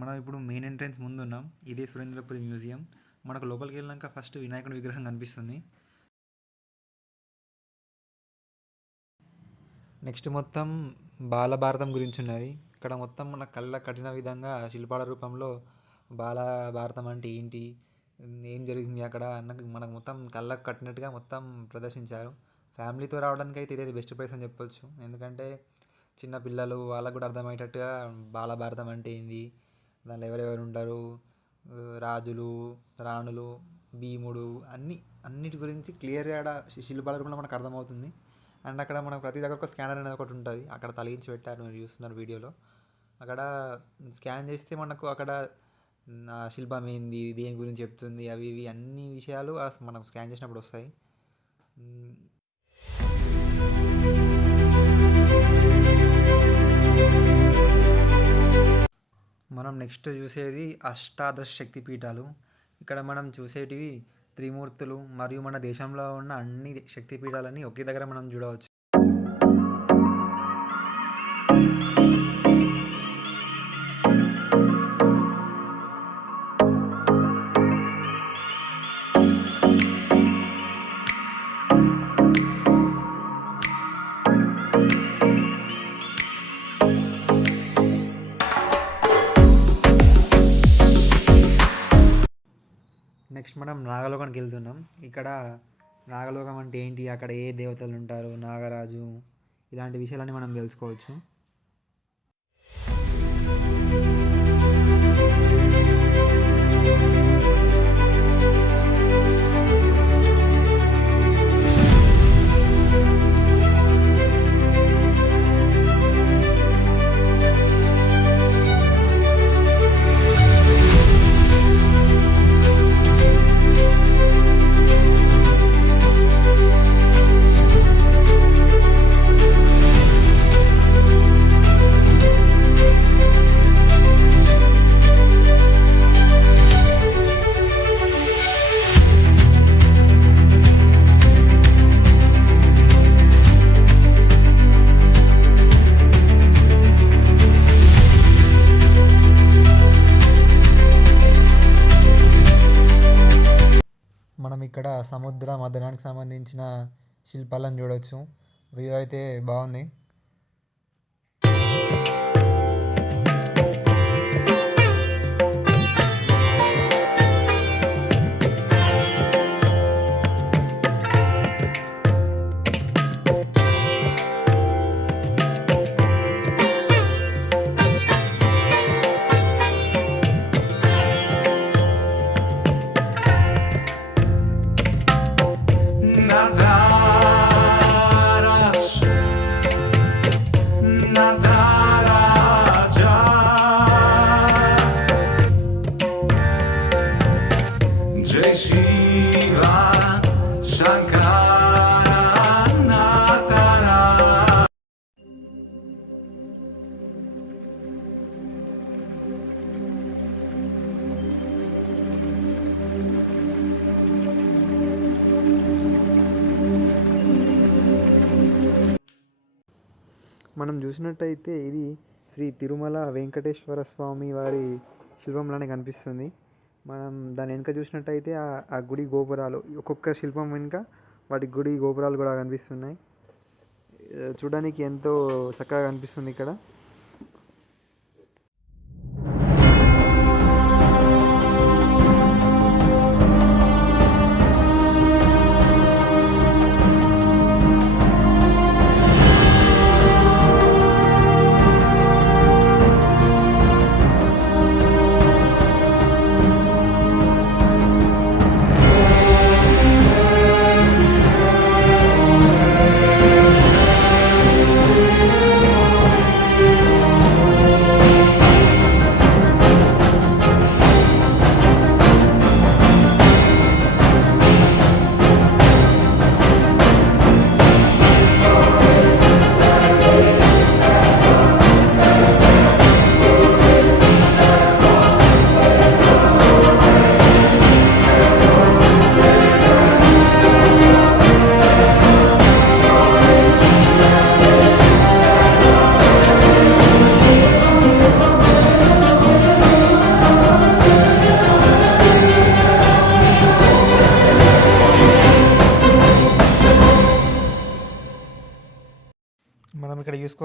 మనం ఇప్పుడు main entrance ముందున్నాం. ఇదే సురేంద్రపురి మ్యూజియం. మనకు లోపలికి వెళ్ళినాక ఫస్ట్ వినాయకుడి విగ్రహం కనిపిస్తుంది. నెక్స్ట్ మొత్తం బాలభారతం గురించి ఉన్నది. ఇక్కడ మొత్తం మన కళ్ళ కట్టిన విధంగా శిల్పాల రూపంలో బాలభారతం అంటే ఏంటి, ఏం జరిగింది అక్కడ అన్నది మనకు మొత్తం కళ్ళకు కట్టినట్టుగా మొత్తం ప్రదర్శించారు. ఫ్యామిలీతో రావడానికి అయితే ఇదే బెస్ట్ ప్లేస్ అని చెప్పొచ్చు. ఎందుకంటే చిన్న పిల్లలు వాళ్ళకు కూడా అర్థమయ్యేటట్టుగా బాలభారతం అంటే ఏంది, దాంట్లో ఎవరెవరు ఉంటారు, రాజులు, రాణులు, భీముడు, అన్నిటి గురించి క్లియర్గా ఆడ శిల్పాల రూపంలో మనకు అర్థమవుతుంది. అండ్ అక్కడ మనకు ప్రతి దగ్గర ఒక స్కానర్ అనేది ఒకటి ఉంటుంది. అక్కడ తలిగించి పెట్టారు, మీరు చూస్తున్నారు వీడియోలో. అక్కడ స్కాన్ చేస్తే మనకు అక్కడ శిల్పం ఏంది, దేని గురించి చెప్తుంది, అవి ఇవి అన్ని విషయాలు మనం స్కాన్ చేసినప్పుడు వస్తాయి. మనం నెక్స్ట్ చూసేది అష్టాదశ శక్తి పీఠాలు. ఇక్కడ మనం చూసేటివి త్రిమూర్తులు మరియు మన దేశంలో ఉన్న అన్ని శక్తి పీఠాలని ఒకే దగ్గర మనం చూడవచ్చు. నెక్స్ట్ మనం నాగలోకానికి వెళ్తున్నాం. ఇక్కడ నాగలోకం అంటే ఏంటి, అక్కడ ఏ దేవతలు ఉంటారు, నాగరాజు, ఇలాంటి విషయాలన్నీ మనం తెలుసుకోవచ్చు. మనం ఇక్కడ సముద్ర మదనానికి సంబంధించిన శిల్పాలను చూడవచ్చు. వ్యూ అయితే బాగుంది. మనం చూసినట్టయితే ఇది శ్రీ తిరుమల వెంకటేశ్వర స్వామి వారి శిల్పంలానే కనిపిస్తుంది. మనం దాని వెనుక చూసినట్టయితే ఆ గుడి గోపురాలు, ఒక్కొక్క శిల్పం వెనుక వాటి గుడి గోపురాలు కూడా కనిపిస్తున్నాయి. చూడడానికి ఎంతో చక్కగా కనిపిస్తుంది ఇక్కడ.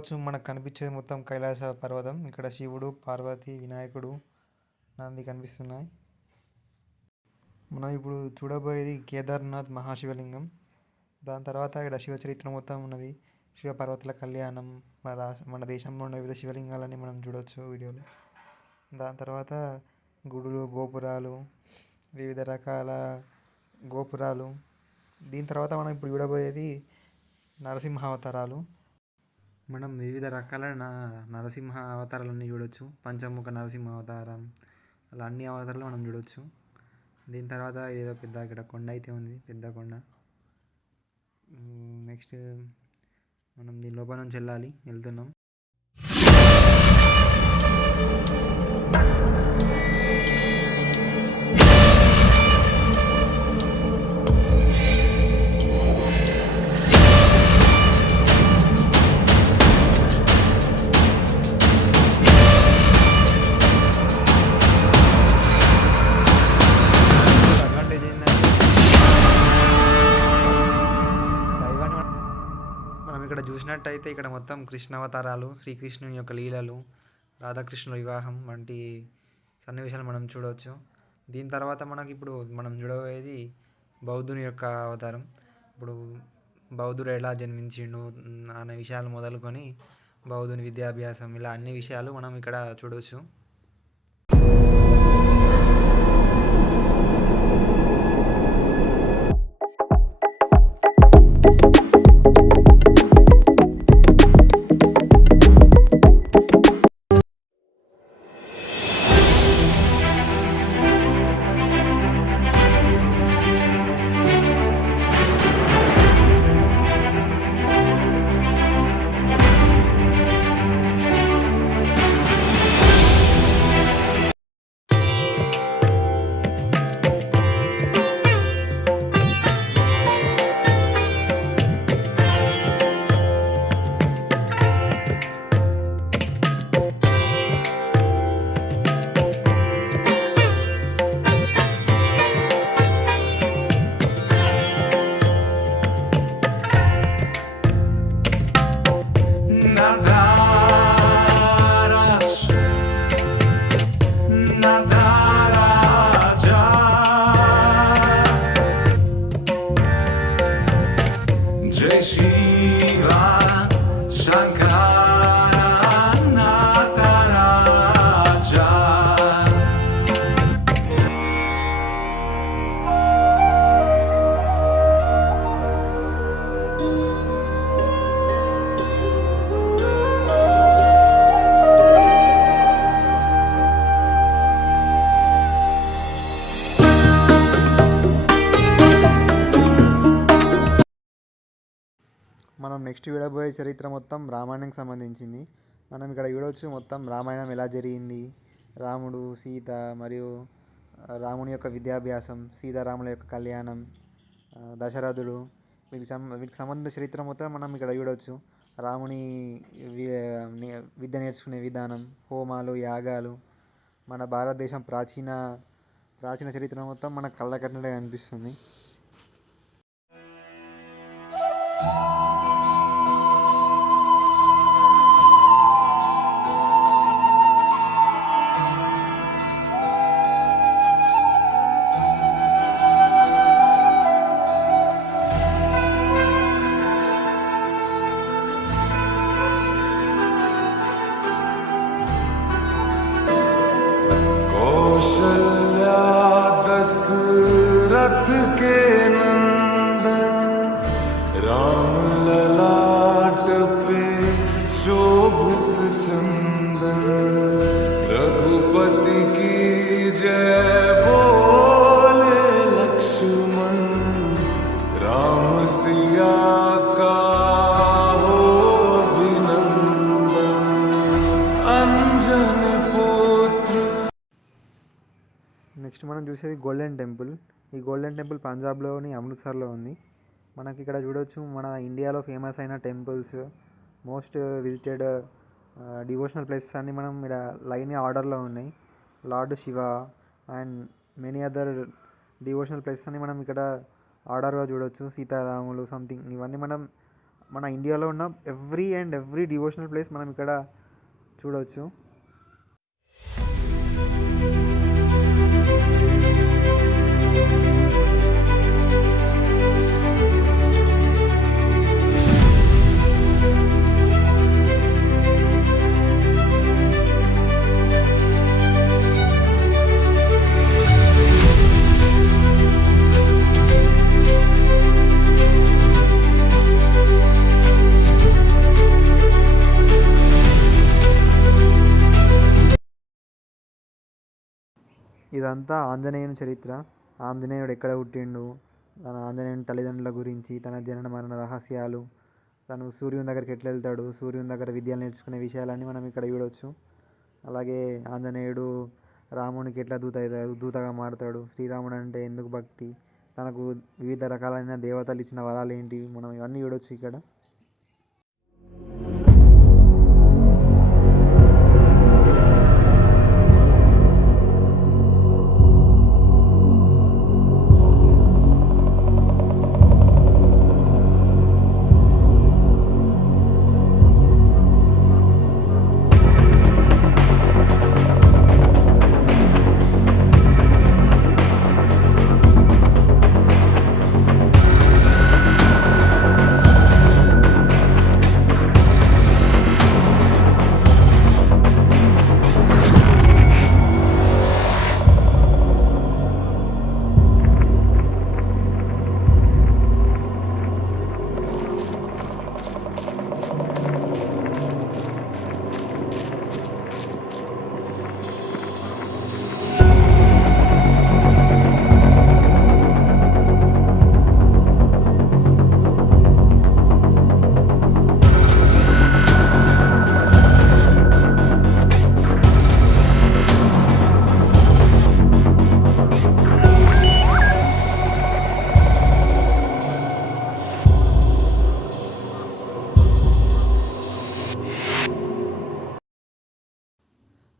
కావచ్చు మనకు కనిపించేది మొత్తం కైలాస పర్వతం. ఇక్కడ శివుడు, పార్వతి, వినాయకుడు, నంది కనిపిస్తున్నాయి. మనం ఇప్పుడు చూడబోయేది కేదార్నాథ్ మహాశివలింగం. దాని తర్వాత ఇక్కడ శివ చరిత్ర మొత్తం ఉన్నది. శివ పార్వతుల కళ్యాణం, మన దేశంలో ఉన్న వివిధ శివలింగాలని మనం చూడవచ్చు వీడియోలో. దాని తర్వాత గుడులు, గోపురాలు, వివిధ రకాల గోపురాలు. దీని తర్వాత మనం ఇప్పుడు చూడబోయేది నరసింహ అవతారాలు. మనం వివిధ రకాల నరసింహ అవతారాలన్నీ చూడవచ్చు. పంచముఖ నరసింహ అవతారం, అలా అన్ని అవతారాలు మనం చూడవచ్చు. దీని తర్వాత ఏదో పెద్ద ఇక్కడ కొండ అయితే ఉంది, పెద్ద కొండ. నెక్స్ట్ మనం దీని లోపల నుంచి వెళ్తున్నాం. ఇక్కడ చూసినట్టయితే ఇక్కడ మొత్తం కృష్ణ అవతారాలు, శ్రీకృష్ణుని యొక్క లీలలు, రాధాకృష్ణుల వివాహం వంటి సన్నివేశాలు మనం చూడవచ్చు. దీని తర్వాత మనం చూడబోయేది బౌద్ధుని యొక్క అవతారం. ఇప్పుడు బౌద్ధుడు ఎలా జన్మించిండు అనే విషయాలు మొదలుకొని బౌద్ధుని విద్యాభ్యాసం, ఇలా అన్ని విషయాలు మనం ఇక్కడ చూడవచ్చు. మనం నెక్స్ట్ చూడబోయే చరిత్ర మొత్తం రామాయణానికి సంబంధించింది. మనం ఇక్కడ చూడవచ్చు మొత్తం రామాయణం ఎలా జరిగింది, రాముడు, సీత మరియు రాముని యొక్క విద్యాభ్యాసం, సీతారాముల యొక్క కళ్యాణం, దశరథుడు, వీటికి సంబంధించిన చరిత్ర మొత్తం మనం ఇక్కడ చూడవచ్చు. రాముని విద్య నేర్చుకునే విధానం, హోమాలు, యాగాలు, మన భారతదేశం ప్రాచీన చరిత్ర మొత్తం మనకు కళ్ళ కట్టినట్టుగా అనిపిస్తుంది. दशरथ के नंदन राम ललाट पे शोभित चंदन, रघुपति की जय बोले लक्ष्मण, राम सिया का हो अभिनंदन, अंजन पुत्र. నెక్స్ట్ మనం చూసేది గోల్డెన్ టెంపుల్. ఈ గోల్డెన్ టెంపుల్ పంజాబ్లోని అమృత్సర్లో ఉంది. మనకి ఇక్కడ చూడవచ్చు మన ఇండియాలో ఫేమస్ అయిన temples, most visited devotional places అన్నీ మనం ఇక్కడ లైన్ ఆర్డర్లో ఉన్నాయి. Lord Shiva and many other devotional places అన్ని మనం ఇక్కడ ఆర్డర్గా చూడవచ్చు. సీతారాములు సంథింగ్ ఇవన్నీ మనం మన ఇండియాలో ఉన్న ఎవ్రీ డివోషనల్ ప్లేస్ మనం ఇక్కడ చూడవచ్చు. ఇదంతా ఆంజనేయుని చరిత్ర. ఆంజనేయుడు ఎక్కడ పుట్టిండు, ఆంజనేయుని తల్లిదండ్రుల గురించి, తన జనన మరణ రహస్యాలు, తను సూర్యుని దగ్గరికి ఎట్లా వెళ్తాడు, సూర్యుని దగ్గర విద్యలు నేర్చుకునే విషయాలన్నీ మనం ఇక్కడ చూడవచ్చు. అలాగే ఆంజనేయుడు రామునికి ఎట్లా దూతగా మారుతాడు, శ్రీరాముడు అంటే ఎందుకు భక్తి, తనకు వివిధ రకాలైన దేవతలు ఇచ్చిన వరాలు ఏంటివి, మనం ఇవన్నీ చూడవచ్చు ఇక్కడ.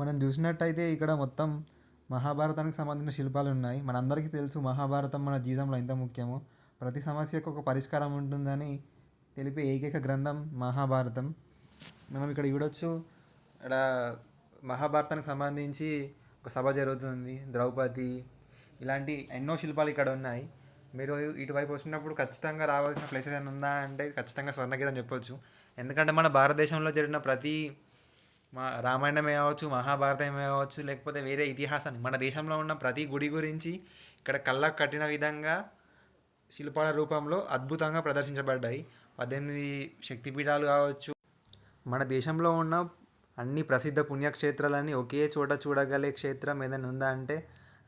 మనం చూసినట్టయితే ఇక్కడ మొత్తం మహాభారతానికి సంబంధించిన శిల్పాలు ఉన్నాయి. మనందరికీ తెలుసు మహాభారతం మన జీవితంలో ఎంత ముఖ్యమో, ప్రతి సమస్యకు ఒక పరిష్కారం ఉంటుందని తెలిపే ఏకైక గ్రంథం మహాభారతం. మనం ఇక్కడ చూడొచ్చు, ఇక్కడ మహాభారతానికి సంబంధించి ఒక సభ జరుగుతుంది, ద్రౌపది, ఇలాంటి ఎన్నో శిల్పాలు ఇక్కడ ఉన్నాయి. మీరు ఇటువైపు వచ్చినప్పుడు ఖచ్చితంగా రావాల్సిన ప్లేసెస్ ఏమైనా ఉందా అంటే ఖచ్చితంగా స్వర్ణగిరి అని చెప్పొచ్చు. ఎందుకంటే మన భారతదేశంలో జరిగిన ప్రతి రామాయణమే కావచ్చు, మహాభారతమే కావచ్చు, లేకపోతే వేరే ఇతిహాసాన్ని, మన దేశంలో ఉన్న ప్రతి గుడి గురించి ఇక్కడ కళ్ళకు కట్టిన విధంగా శిల్పాల రూపంలో అద్భుతంగా ప్రదర్శించబడ్డాయి. 18 శక్తిపీఠాలు కావచ్చు, మన దేశంలో ఉన్న అన్ని ప్రసిద్ధ పుణ్యక్షేత్రాలన్నీ ఒకే చోట చూడగలిగే క్షేత్రం ఏదైనా ఉందా అంటే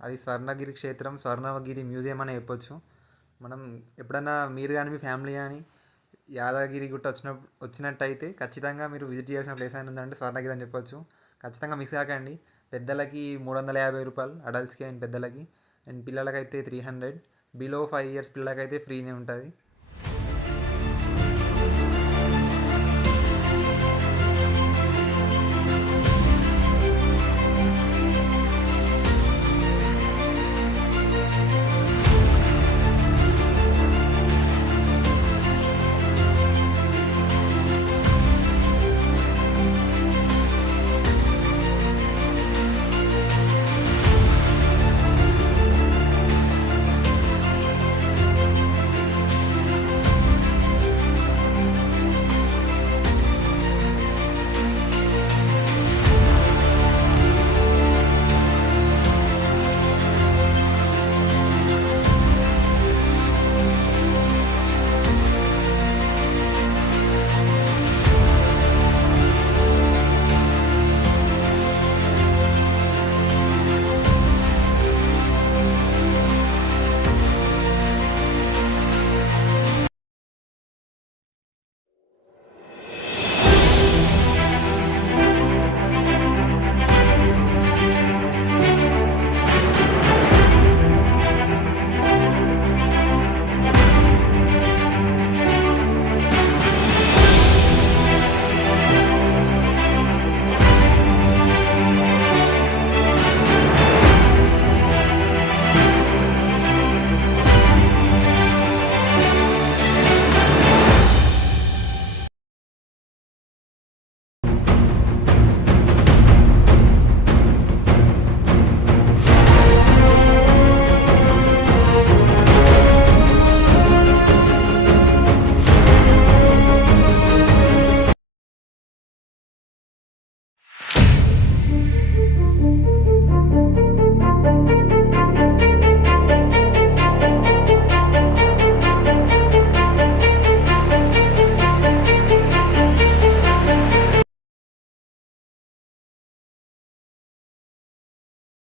అది స్వర్ణగిరి క్షేత్రం, స్వర్ణగిరి మ్యూజియం అని చెప్పొచ్చు. మనం ఎప్పుడన్నా మీరు కానీ మీ ఫ్యామిలీ కానీ యాదగిరి గుట్ట వచ్చినట్టయితే ఖచ్చితంగా మీరు విజిట్ చేయాల్సిన ప్లేస్ అని ఉందంటే స్వర్ణగిరి అని చెప్పొచ్చు. ఖచ్చితంగా మిస్ కాకండి. పెద్దలకి 350 రూపాయలు, అడల్ట్స్కి అండ్ పెద్దలకి, అండ్ పిల్లలకైతే 300, బిలో 5 years పిల్లలకైతే ఫ్రీనే ఉంటుంది.